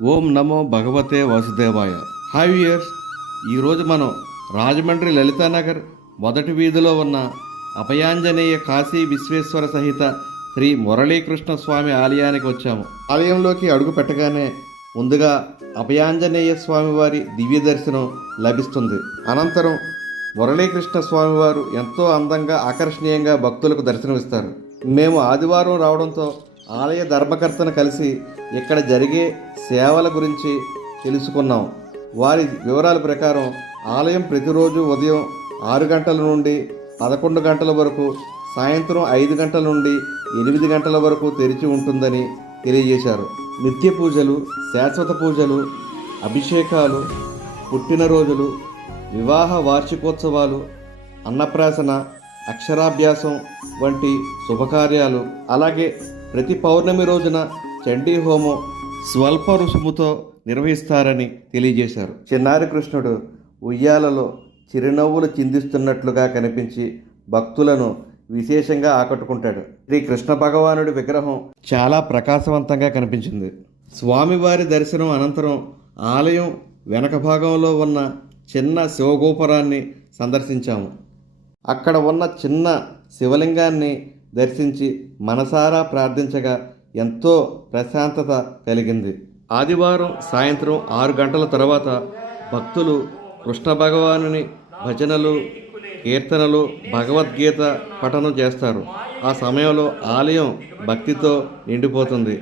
ఓం నమో భగవతే వాసుదేవాయ. Hi viewers, ఈరోజు మనం రాజమండ్రి లలితానగర్ మొదటి వీధిలో ఉన్న అభయాంజనేయ కాశీ విశ్వేశ్వర సహిత శ్రీ మురళీకృష్ణ స్వామి ఆలయానికి వచ్చాము. ఆలయంలోకి అడుగు పెట్టగానే ముందుగా అభయాంజనేయ స్వామివారి దివ్య దర్శనం లభిస్తుంది. అనంతరం మురళీకృష్ణ స్వామివారు ఎంతో అందంగా ఆకర్షణీయంగా భక్తులకు దర్శనమిస్తారు. మేము ఆదివారం రావడంతో ఆలయ ధర్మకర్తను కలిసి ఇక్కడ జరిగే సేవల గురించి తెలుసుకున్నాం. వారి వివరాల ప్రకారం ఆలయం ప్రతిరోజు ఉదయం 6 గంటల నుండి 11 గంటల వరకు, సాయంత్రం 5 గంటల నుండి 8 గంటల వరకు తెరిచి ఉంటుందని తెలియజేశారు. నిత్య పూజలు, శాశ్వత పూజలు, అభిషేకాలు, పుట్టినరోజులు, వివాహ వార్షికోత్సవాలు, అన్నప్రాసన, అక్షరాభ్యాసం వంటి శుభకార్యాలు, అలాగే ప్రతి పౌర్ణమి రోజున చండీ హోమం స్వల్ప రుసుముతో నిర్వహిస్తారని తెలియజేశారు. చిన్నారి కృష్ణుడు ఉయ్యాలలో చిరునవ్వులు చిందిస్తున్నట్లుగా కనిపించి భక్తులను విశేషంగా ఆకట్టుకుంటాడు. శ్రీ కృష్ణ భగవానుడి విగ్రహం చాలా ప్రకాశవంతంగా కనిపించింది. స్వామివారి దర్శనం అనంతరం ఆలయం వెనక భాగంలో ఉన్న చిన్న శివగోపురాన్ని సందర్శించాము. అక్కడ ఉన్న చిన్న శివలింగాన్ని దర్శించి మనసారా ప్రార్థించగా ఎంతో ప్రశాంతత కలిగింది. ఆదివారం సాయంత్రం 6 గంటల తర్వాత భక్తులు కృష్ణ భగవానుని భజనలు, కీర్తనలు, భగవద్గీత పఠనం చేస్తారు. ఆ సమయంలో ఆలయం భక్తితో నిండిపోతుంది.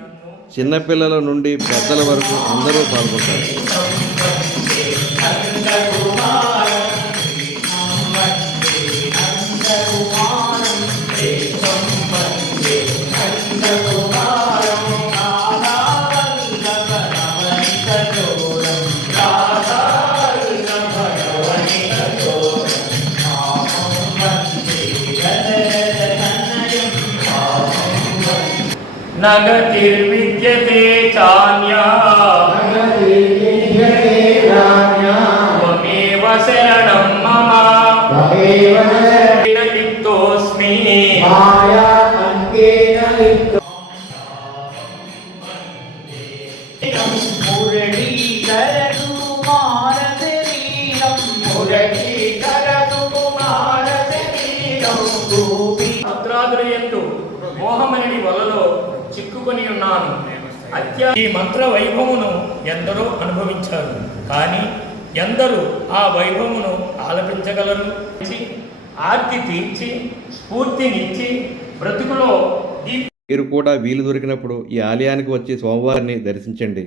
చిన్నపిల్లల నుండి పెద్దల వరకు అందరూ పాల్గొంటారు. నగతిర్విద్యతే చాన్యా త్వమేవ శరణం మమ లిప్తోస్మి భద్రాద్రయందు మోహమని వలలో చిక్కుకొని ఉన్నాను. ఈ మంత్ర వైభవమును ఎందరో అనుభవించారు, కానీ ఎందరూ ఆ వైభవమును ఆలపించగలరు? ఆర్తి తీర్చి స్ఫూర్తినిచ్చి బ్రతుకులో మీరు కూడా వీలు దొరికినప్పుడు ఈ ఆలయానికి వచ్చి స్వామివారిని దర్శించండి.